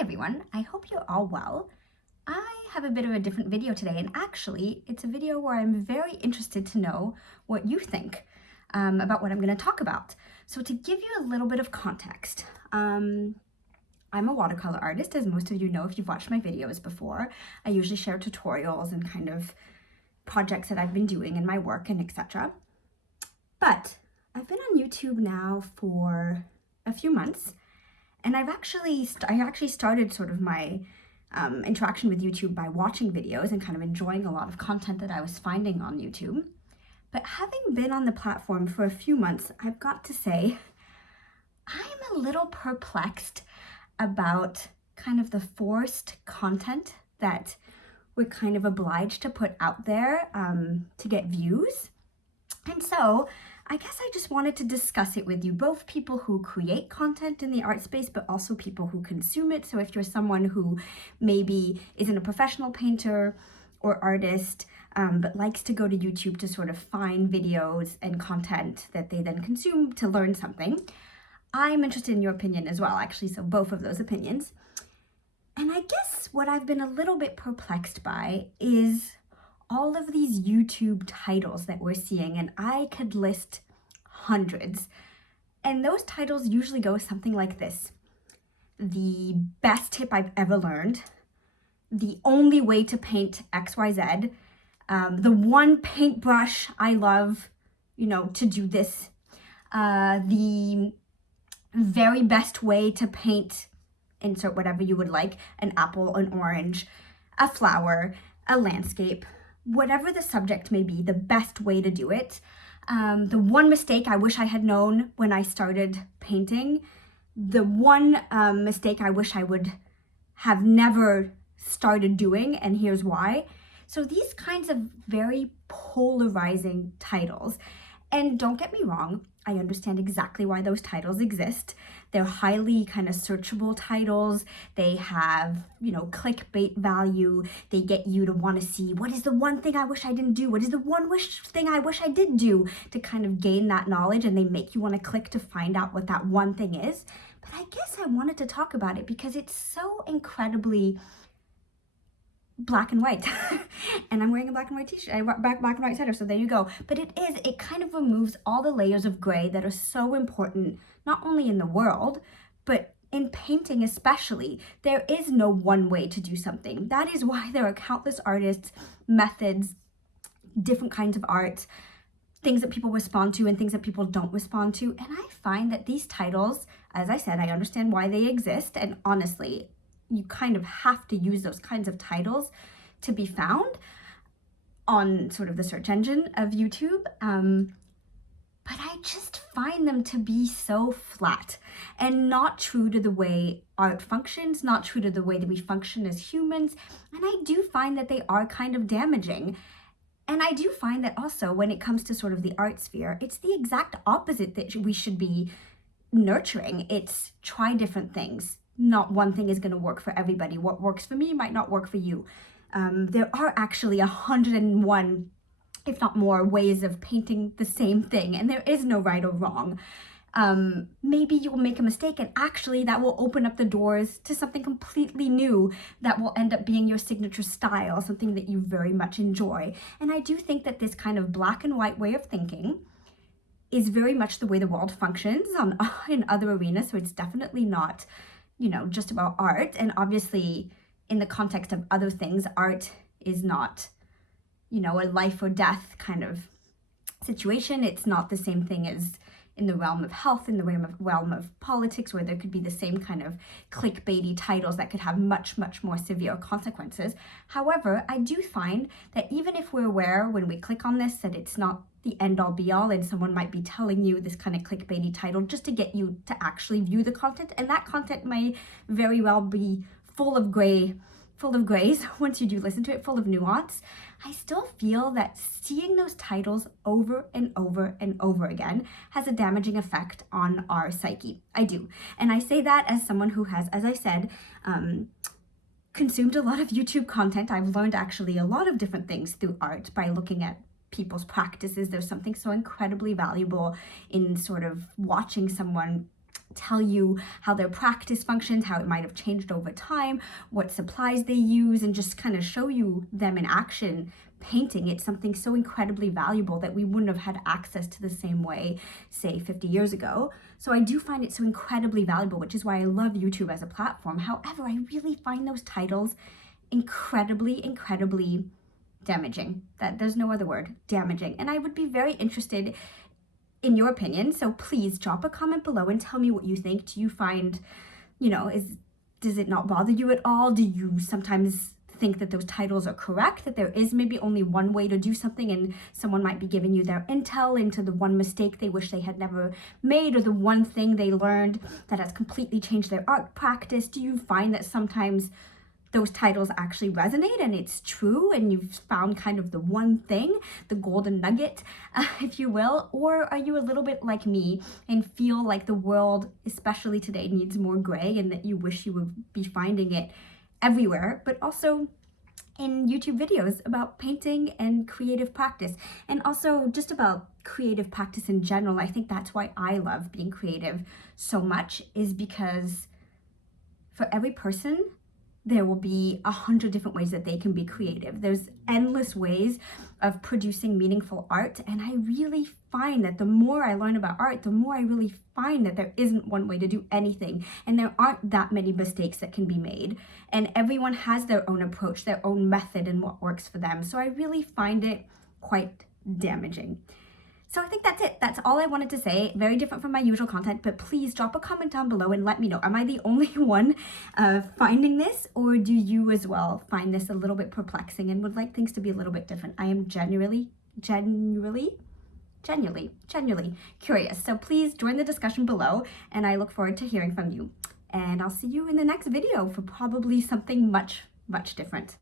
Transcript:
everyone, I hope you're all well. I have a bit of a different video today, and actually it's a video where I'm very interested to know what you think about what I'm going to talk about. So to give you a little bit of context, I'm a watercolor artist, as most of you know if you've watched my videos before. I usually share tutorials and kind of projects that I've been doing in my work and etc. But I've been on YouTube now for a few months, and I actually started sort of my interaction with YouTube by watching videos and kind of enjoying a lot of content that I was finding on YouTube. But having been on the platform for a few months, I've got to say, I'm a little perplexed about kind of the forced content that we're kind of obliged to put out there to get views. And so I guess I just wanted to discuss it with you, both people who create content in the art space, but also people who consume it. So if you're someone who maybe isn't a professional painter or artist, but likes to go to YouTube to sort of find videos and content that they then consume to learn something, I'm interested in your opinion as well, actually, so both of those opinions. And I guess what I've been a little bit perplexed by is all of these YouTube titles that we're seeing, and I could list hundreds. And those titles usually go something like this: the best tip I've ever learned, the only way to paint XYZ, the one paintbrush I love, to do this, the very best way to paint, insert whatever you would like, an apple, an orange, a flower, a landscape, whatever the subject may be, the best way to do it. The one mistake I wish I had known when I started painting, the one mistake I wish I would have never started doing, and here's why. So these kinds of very polarizing titles. And don't get me wrong, I understand exactly why those titles exist. They're highly kind of searchable titles. They have, clickbait value. They get you to want to see, what is the one thing I wish I didn't do? What is the thing I wish I did do, to kind of gain that knowledge, and they make you want to click to find out what that one thing is. But I guess I wanted to talk about it because it's so incredibly black and white. And I'm wearing a black and white t-shirt, black and white sweater, so there you go. But it kind of removes all the layers of gray that are so important, not only in the world, but in painting especially. There is no one way to do something. That is why there are countless artists, methods, different kinds of art, things that people respond to and things that people don't respond to. And I find that these titles, as I said, I understand why they exist, and honestly, you kind of have to use those kinds of titles to be found on sort of the search engine of YouTube. But I just find them to be so flat and not true to the way art functions, not true to the way that we function as humans. And I do find that they are kind of damaging. And I do find that also when it comes to sort of the art sphere, it's the exact opposite that we should be nurturing. It's try different things. Not one thing is going to work for everybody. What works for me might not work for you. There are actually 101, if not more, ways of painting the same thing, and there is no right or wrong. Maybe you will make a mistake, and actually that will open up the doors to something completely new that will end up being your signature style, something that you very much enjoy. And I do think that this kind of black and white way of thinking is very much the way the world functions in other arenas, so it's definitely not just about art. And obviously in the context of other things, art is not, a life or death kind of situation. It's not the same thing as in the realm of health, in the realm of politics, where there could be the same kind of clickbaity titles that could have much, much more severe consequences. However, I do find that even if we're aware when we click on this that it's not the end-all be-all, and someone might be telling you this kind of clickbaity title just to get you to actually view the content, and that content may very well be full of grays once you do listen to it, full of nuance. I still feel that seeing those titles over and over and over again has a damaging effect on our psyche. I do. And I say that as someone who has, as I said, consumed a lot of YouTube content. I've learned actually a lot of different things through art by looking at people's practices. There's something so incredibly valuable in sort of watching someone tell you how their practice functions, how it might have changed over time, what supplies they use, and just kind of show you them in action painting. It's something so incredibly valuable that we wouldn't have had access to the same way, say, 50 years ago. So I do find it so incredibly valuable, which is why I love YouTube as a platform. However, I really find those titles incredibly damaging. There's no other word, damaging. And I would be very interested in your opinion. So please drop a comment below and tell me what you think. Do you find, does it not bother you at all? Do you sometimes think that those titles are correct, that there is maybe only one way to do something and someone might be giving you their intel into the one mistake they wish they had never made, or the one thing they learned that has completely changed their art practice? Do you find that sometimes those titles actually resonate and it's true and you've found kind of the one thing, the golden nugget, if you will? Or are you a little bit like me and feel like the world, especially today, needs more gray, and that you wish you would be finding it everywhere, but also in YouTube videos about painting and creative practice, and also just about creative practice in general? I think that's why I love being creative so much, is because for every person, there will be 100 different ways that they can be creative. There's endless ways of producing meaningful art. And I really find that the more I learn about art, the more I really find that there isn't one way to do anything. And there aren't that many mistakes that can be made. And everyone has their own approach, their own method, and what works for them. So I really find it quite damaging. So I think that's it. That's all I wanted to say. Very different from my usual content, but please drop a comment down below and let me know. Am I the only one finding this, or do you as well find this a little bit perplexing and would like things to be a little bit different? I am genuinely curious. So please join the discussion below, and I look forward to hearing from you. And I'll see you in the next video for probably something much different.